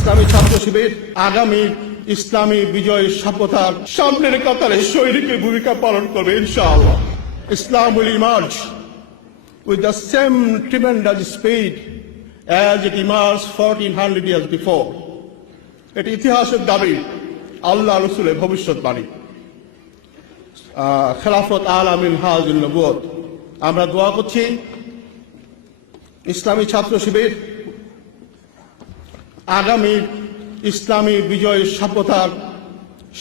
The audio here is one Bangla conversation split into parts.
ইসলামী ছাত্র শিবির আগামী ইসলামী বিজয় শপথের সামনের কাতারে সৈনিকের ভূমিকা পালন করবে ইনশাআল্লাহ। Islam will emerge with the same tremendous speed as it emerged 1400 years before. এটি ইতিহাসের দাবি, আল্লাহ রসুলের ভবিষ্যৎবাণী। খেলাফত আলা মিনহাজুন নবুওয়াত। আমরা দোয়া করছি ইসলামী ছাত্র শিবির আগামী ইসলামী বিজয় শপথের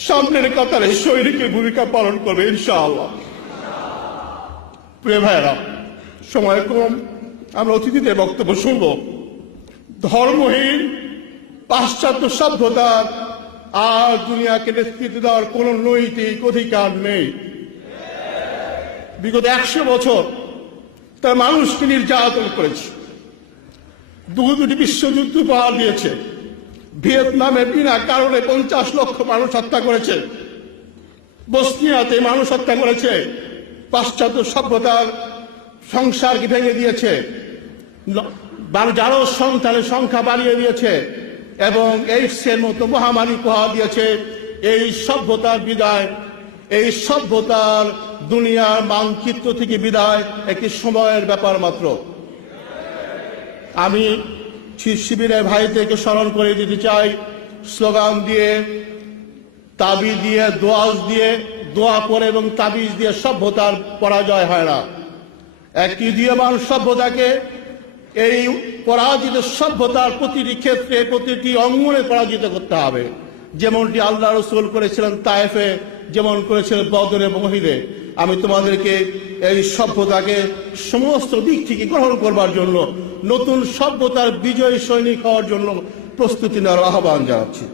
সামনের কাতারে সৈনিকের ভূমিকা পালন করবে ইনশাআল্লাহ। প্রিয় ভাইয়েরা, সময় কম, আমরা অতিথিদের বক্তব্য শুনব। ধর্মহীন পাশ্চাত্য সভ্যতার আর দুনিয়াকে নেতৃত্ব দেওয়ার কোন নৈতিক অধিকার নেই। বিগত 100 বছর তার মানুষকে নির্যাতন করেছে, দুটি বিশ্বযুদ্ধ উপহার দিয়েছে, ভিয়েতনামে বিনা কারণে 50 লক্ষ মানুষ হত্যা করেছে, বসনিয়াতে মানুষ হত্যা করেছে, পাশ্চাত্য সভ্যতার সংসারকে ভেঙে দিয়েছে, যারও সন্তানের সংখ্যা বাড়িয়ে দিয়েছে এবং এইডসের মতো মহামারী উপহার দিয়েছে। এই সভ্যতার বিদায়, এই সভ্যতার দুনিয়ার মানচিত্র থেকে বিদায় একটি সময়ের ব্যাপার মাত্র। আমি শিবিরের ভাইদেরকে স্মরণ করে দিতে চাই, স্লোগান দিয়ে, তাবিজ দিয়ে, দোয়াজ দিয়ে, দোয়া করে এবং তাবিজ দিয়ে সভ্যতার পরাজয় হয় না। একটি উদীয়মান সভ্যতাকে, এই পরাজিত সভ্যতার প্রতিটি ক্ষেত্রে, প্রতিটি অঙ্গনে পরাজিত করতে হবে, যেমনটি আল্লাহ রসুল করেছিলেন তায়েফে, যেমন করেছিলেন বদর এবং উহুদে। আমি তোমাদেরকে এই সভ্যতাকে সমস্ত দিক থেকে গ্রহণ করবার জন্য, নতুন সভ্যতার বিজয়ী সৈনিক হওয়ার জন্য প্রস্তুতি নেওয়ার আহ্বান জানাচ্ছি।